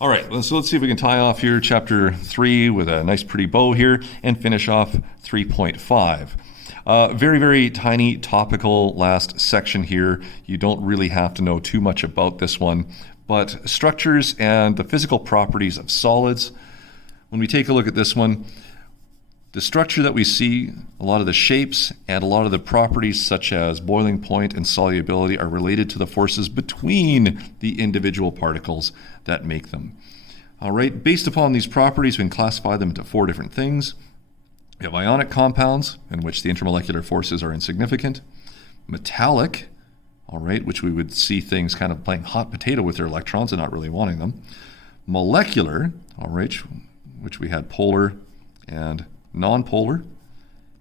All right, so let's see if we can tie off here chapter 3 with a nice pretty bow here and finish off 3.5. Very, very tiny topical last section here. You don't really have to know too much about this one, but structures and the physical properties of solids. When we take a look at this one, the structure that we see, a lot of the shapes and a lot of the properties such as boiling point and solubility are related to the forces between the individual particles that make them. All right, based upon these properties, we can classify them into 4 different things. We have ionic compounds, in which the intermolecular forces are insignificant. Metallic, all right, which we would see things kind of playing hot potato with their electrons and not really wanting them. Molecular, all right, which we had polar and nonpolar,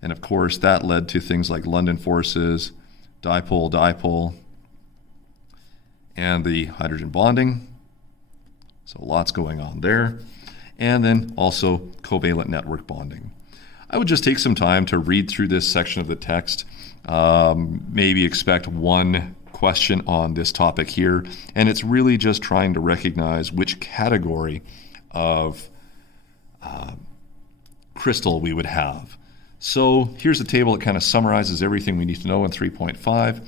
and of course that led to things like London forces, dipole, and the hydrogen bonding. So lots going on there. And then also covalent network bonding. I would just take some time to read through this section of the text, maybe expect one question on this topic here, and it's really just trying to recognize which category of crystal we would have. So here's a table that kind of summarizes everything we need to know in 3.5.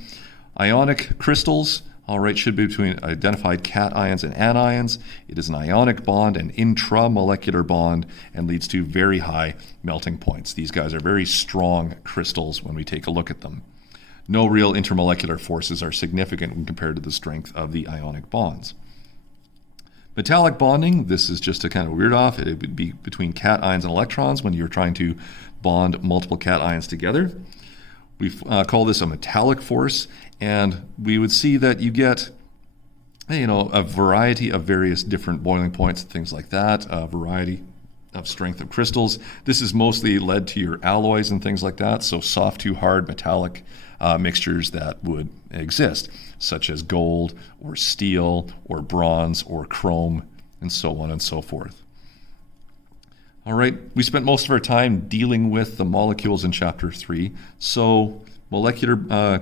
Ionic crystals, all right, should be between identified cations and anions. It is an ionic bond, an intramolecular bond, and leads to very high melting points. These guys are very strong crystals when we take a look at them. No real intermolecular forces are significant when compared to the strength of the ionic bonds. Metallic bonding, this is just to kind of weird off. It would be between cations and electrons when you're trying to bond multiple cations together. We call this a metallic force, and we would see that you get, a variety of various different boiling points, things like that, a variety of strength of crystals. This is mostly led to your alloys and things like that, so soft to hard metallic mixtures that would exist, such as gold or steel or bronze or chrome, and so on and so forth. All right, we spent most of our time dealing with the molecules in chapter 3, so molecular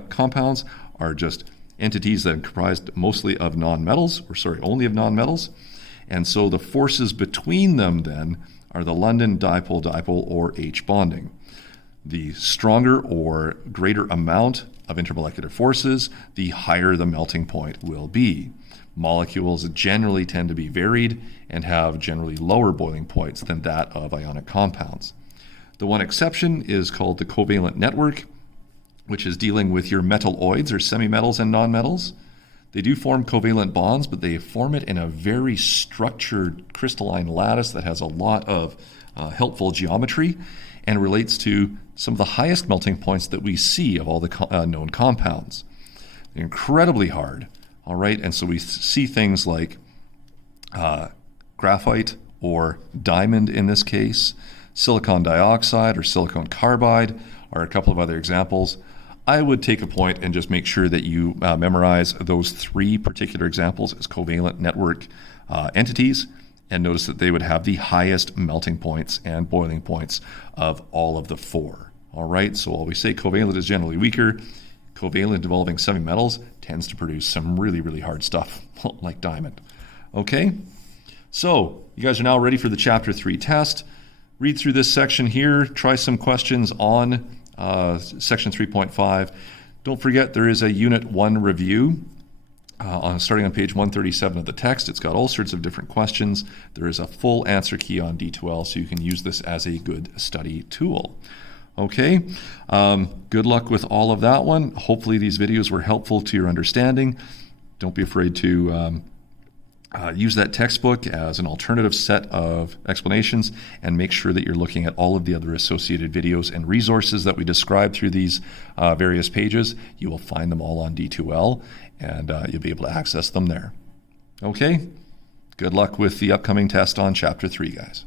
compounds are just entities that are comprised mostly of nonmetals, only of nonmetals, and so the forces between them then are the London dipole or H bonding. The stronger or greater amount of intermolecular forces, the higher the melting point will be. Molecules generally tend to be varied and have generally lower boiling points than that of ionic compounds. The one exception is called the covalent network, which is dealing with your metalloids or semimetals and nonmetals. They do form covalent bonds, but they form it in a very structured crystalline lattice that has a lot of helpful geometry and relates to some of the highest melting points that we see of all the known compounds. They're incredibly hard, all right? And so we see things like graphite or diamond in this case, silicon dioxide or silicon carbide are a couple of other examples. I would take a point and just make sure that you memorize those 3 particular examples as covalent network entities, and notice that they would have the highest melting points and boiling points of all of the 4. All right, so while we say covalent is generally weaker, covalent involving semimetals tends to produce some really, really hard stuff like diamond. Okay, so you guys are now ready for the chapter 3 test. Read through this section here, try some questions on section 3.5. Don't forget there is a Unit 1 review starting on page 137 of the text. It's got all sorts of different questions. There is a full answer key on D2L, so you can use this as a good study tool. Okay, good luck with all of that one. Hopefully these videos were helpful to your understanding. Don't be afraid to use that textbook as an alternative set of explanations, and make sure that you're looking at all of the other associated videos and resources that we describe through these various pages. You will find them all on D2L, and you'll be able to access them there. Okay, good luck with the upcoming test on Chapter 3, guys.